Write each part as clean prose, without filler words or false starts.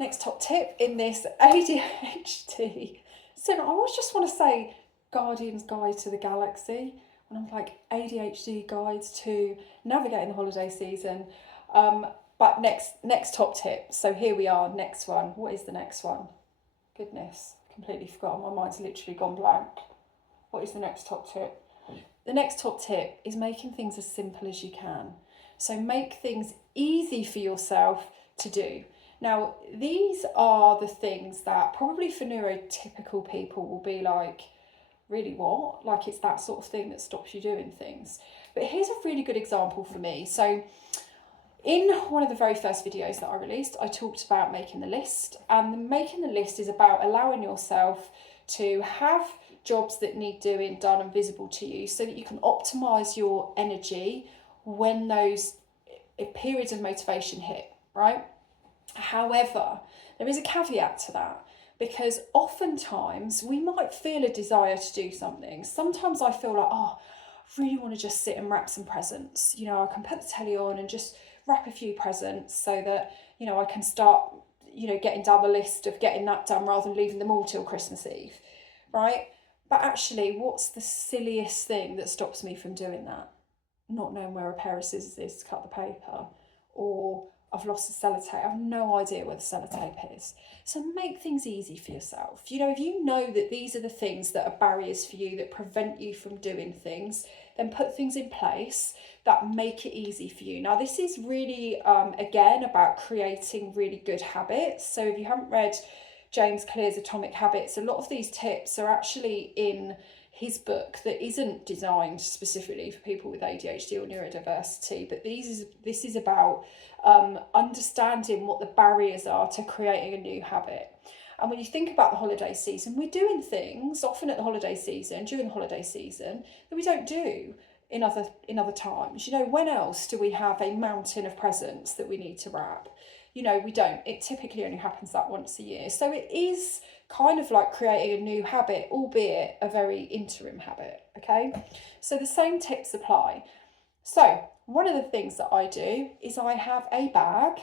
Next top tip in this ADHD. So I always just want to say Guardian's Guide to the Galaxy, and I'm like ADHD guides to navigating the holiday season. But next top tip. So here we are. Next one. What is the next one? Goodness, completely forgotten. My mind's literally gone blank. What is the next top tip? The next top tip is making things as simple as you can. So make things easy for yourself to do. Now, these are the things that probably for neurotypical people will be like, really what? Like it's that sort of thing that stops you doing things. But here's a really good example for me. So in one of the very first videos that I released, I talked about making the list. And making the list is about allowing yourself to have jobs that need doing done and visible to you so that you can optimize your energy when those periods of motivation hit, right? However, there is a caveat to that because oftentimes we might feel a desire to do something. Sometimes I feel like, oh, I really want to just sit and wrap some presents. You know, I can put the telly on and just wrap a few presents so that, you know, I can start, you know, getting down the list of getting that done rather than leaving them all till Christmas Eve, right? But actually, what's the silliest thing that stops me from doing that? Not knowing where a pair of scissors is to cut the paper, or I've lost the sellotape. I have no idea where the sellotape is. So make things easy for yourself. You know, if you know that these are the things that are barriers for you that prevent you from doing things, then put things in place that make it easy for you. Now, this is really, again, about creating really good habits. So if you haven't read James Clear's Atomic Habits, a lot of these tips are actually in his book that isn't designed specifically for people with ADHD or neurodiversity, but this is about understanding what the barriers are to creating a new habit. And when you think about the holiday season, we're doing things often at the holiday season, during the holiday season, that we don't do in other times. You know, when else do we have a mountain of presents that we need to wrap? You know, we don't. It typically only happens that once a year. So it is kind of like creating a new habit, albeit a very interim habit, okay? So the same tips apply. So one of the things that I do is I have a bag,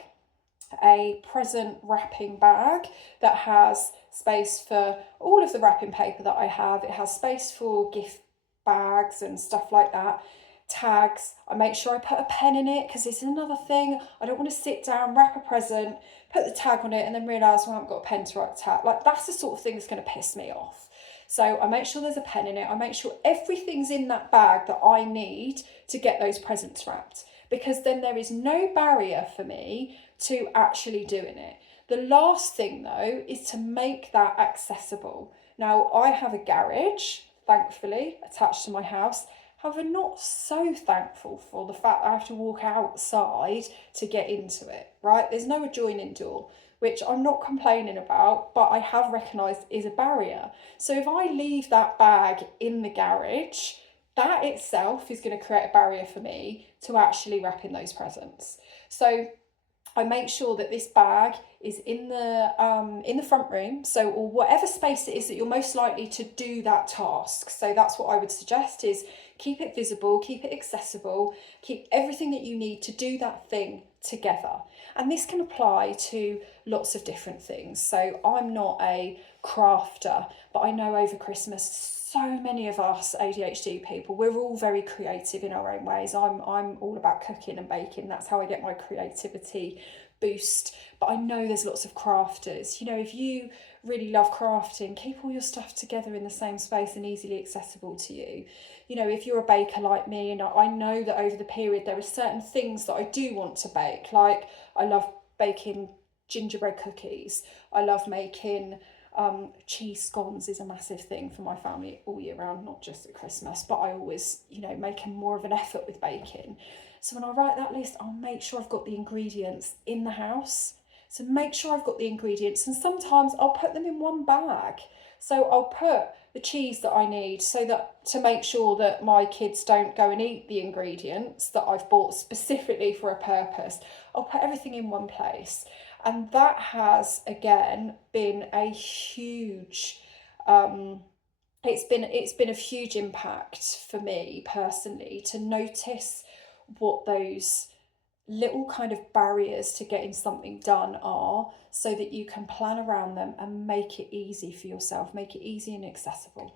a present wrapping bag that has space for all of the wrapping paper that I have. It has space for gift bags and stuff like that. Tags, I make sure I put a pen in it because it's another thing. I don't want to sit down, wrap a present, put the tag on it and then realise, well, I haven't got a pen to write the tag. Like, that's the sort of thing that's going to piss me off. So I make sure there's a pen in it. I make sure everything's in that bag that I need to get those presents wrapped, because then there is no barrier for me to actually doing it. The last thing though is to make that accessible. Now, I have a garage, thankfully, attached to my house. However, not so thankful for the fact I have to walk outside to get into it, right? There's no adjoining door, which I'm not complaining about, but I have recognised is a barrier. So if I leave that bag in the garage, that itself is going to create a barrier for me to actually wrapping those presents. So I make sure that this bag is in the front room, so, or whatever space it is that you're most likely to do that task. So that's what I would suggest, is keep it visible, keep it accessible, keep everything that you need to do that thing together. And this can apply to lots of different things. So I'm not a crafter, but I know over Christmas so many of us ADHD people, we're all very creative in our own ways. I'm all about cooking and baking. That's how I get my creativity boost. But I know there's lots of crafters. You know, if you really love crafting, keep all your stuff together in the same space and easily accessible to you. You know, if you're a baker like me, and I know that over the period there are certain things that I do want to bake. Like I love baking gingerbread cookies. I love making cheese scones is a massive thing for my family all year round, not just at Christmas, but I always, you know, making more of an effort with baking. So when I write that list, I'll make sure I've got the ingredients in the house. So make sure I've got the ingredients, and sometimes I'll put them in one bag. So I'll put the cheese that I need, so that to make sure that my kids don't go and eat the ingredients that I've bought specifically for a purpose. I'll put everything in one place. And that has, again, been a huge, it's been a huge impact for me personally to notice what those little kind of barriers to getting something done are, so that you can plan around them and make it easy for yourself, make it easy and accessible.